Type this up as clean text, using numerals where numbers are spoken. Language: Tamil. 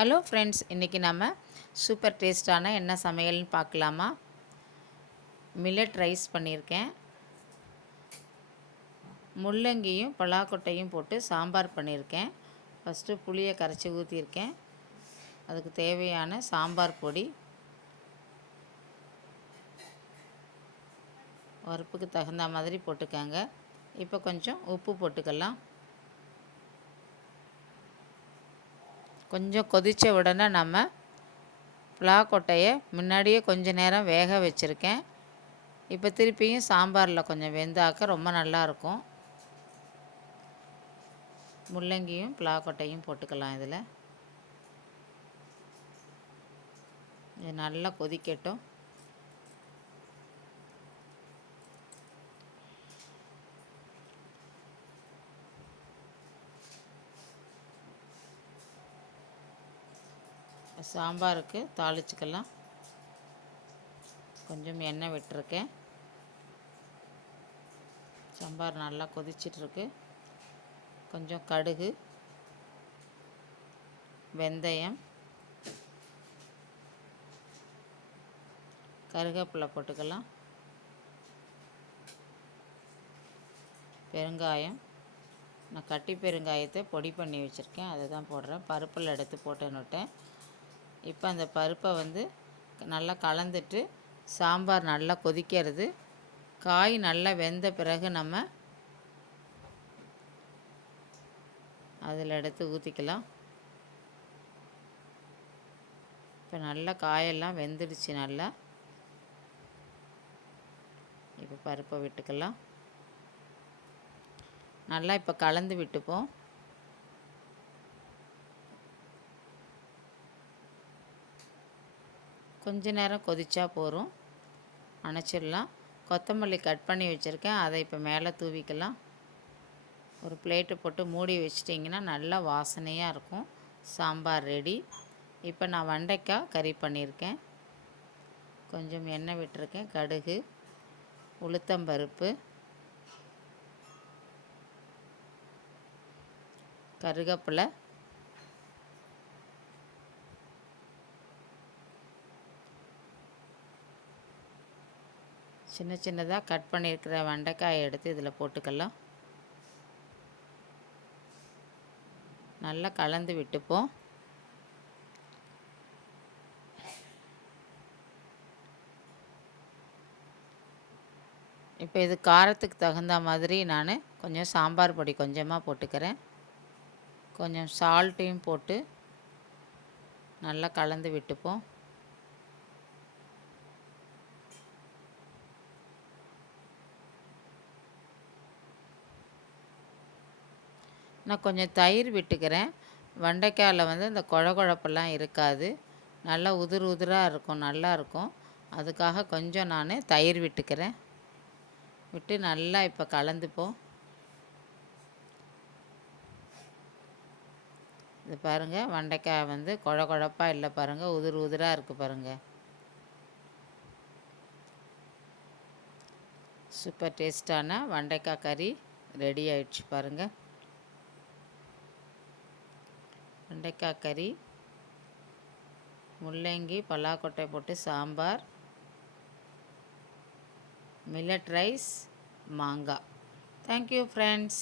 ஹலோ ஃப்ரெண்ட்ஸ், இன்றைக்கி நம்ம சூப்பர் டேஸ்டான என்ன சமையல்னு பார்க்கலாமா? மில்லட் ரைஸ் பண்ணியிருக்கேன். முள்ளங்கியும் பலாக்கொட்டையும் போட்டு சாம்பார் பண்ணியிருக்கேன். ஃபஸ்ட்டு புளியை கரைச்சி ஊற்றியிருக்கேன். அதுக்கு தேவையான சாம்பார் பொடி, பருப்புக்கு தகுந்த மாதிரி போட்டுக்கோங்க. இப்போ கொஞ்சம் உப்பு போட்டுக்கலாம். கொஞ்சம் கொதித்த உடனே நம்ம பலாக்கொட்டையை முன்னாடியே கொஞ்ச நேரம் வேக வச்சுருக்கேன். இப்போ திருப்பியும் சாம்பாரில் கொஞ்சம் வெந்தாக்க ரொம்ப நல்லாயிருக்கும். முள்ளங்கியும் பலாக்கொட்டையும் போட்டுக்கலாம். இதில் இது நல்லா கொதிக்கட்டும். சாம்பாருக்கு தாளிச்சுக்கலாம். கொஞ்சம் எண்ணெய் விட்டுருக்கேன். சாம்பார் நல்லா கொதிச்சிட்ருக்கு. கொஞ்சம் கடுகு, வெந்தயம், கருவேப்பிலை போட்டுக்கலாம். பெருங்காயம், நான் கட்டி பெருங்காயத்தை பொடி பண்ணி வச்சுருக்கேன், அதை தான் போடுறேன். பருப்பில் எடுத்து போட்டுன்னுட்டேன். இப்போ அந்த பருப்பை நல்லா கலந்துட்டு சாம்பார் நல்லா கொதிக்கிறது. காய் நல்லா வெந்த பிறகு நம்ம அதில் எடுத்து ஊற்றிக்கலாம். இப்போ நல்லா காயெல்லாம் வெந்துடுச்சு. நல்லா இப்போ பருப்பை விட்டுக்கலாம். நல்லா இப்போ கலந்து விட்டுப்போம். கொஞ்ச நேரம் கொதிச்சா போதும், அணைச்சிடலாம். கொத்தமல்லி கட் பண்ணி வச்சுருக்கேன், அதை இப்போ மேலே தூவிக்கலாம். ஒரு பிளேட்டு போட்டு மூடி வச்சிட்டிங்கன்னா நல்லா வாசனையாக இருக்கும். சாம்பார் ரெடி. இப்போ நான் வெண்டைக்காய் கறி பண்ணியிருக்கேன். கொஞ்சம் எண்ணெய் விட்டுருக்கேன். கடுகு, உளுத்தம்பருப்பு, கருவேப்பிலை, சின்ன சின்னதாக கட் பண்ணியிருக்கிற வெண்டைக்காயை எடுத்து இதில் போட்டுக்கலாம். நல்லா கலந்து விட்டுப்போம். இப்போ இது காரத்துக்கு தகுந்த மாதிரி நான் கொஞ்சம் சாம்பார் பொடி கொஞ்சமாக போட்டுக்கிறேன். கொஞ்சம் சால்ட்டையும் போட்டு நல்லா கலந்து விட்டுப்போம். நான் கொஞ்சம் தயிர் விட்டுக்கிறேன். வெண்டைக்காயில் இந்த குழப்பெல்லாம் இருக்காது, நல்லா உதிர் உதிராக இருக்கும், நல்லாயிருக்கும். அதுக்காக கொஞ்சம் நான் தயிர் விட்டுக்கிறேன். விட்டு நல்லா இப்போ கலந்துப்போம். இது பாருங்கள், வெண்டைக்காய் குழப்பாக இல்லை பாருங்கள், உதிர் உதிராக இருக்குது பாருங்கள். சூப்பர் டேஸ்டான வெண்டைக்காய் கறி ரெடி ஆயிடுச்சு பாருங்கள். வெண்டைக்காய் கறி, முள்ளங்கி பலாக்கொட்டை போட்டு சாம்பார், மில்லட் ரைஸ், மாங்காய். Thank you friends.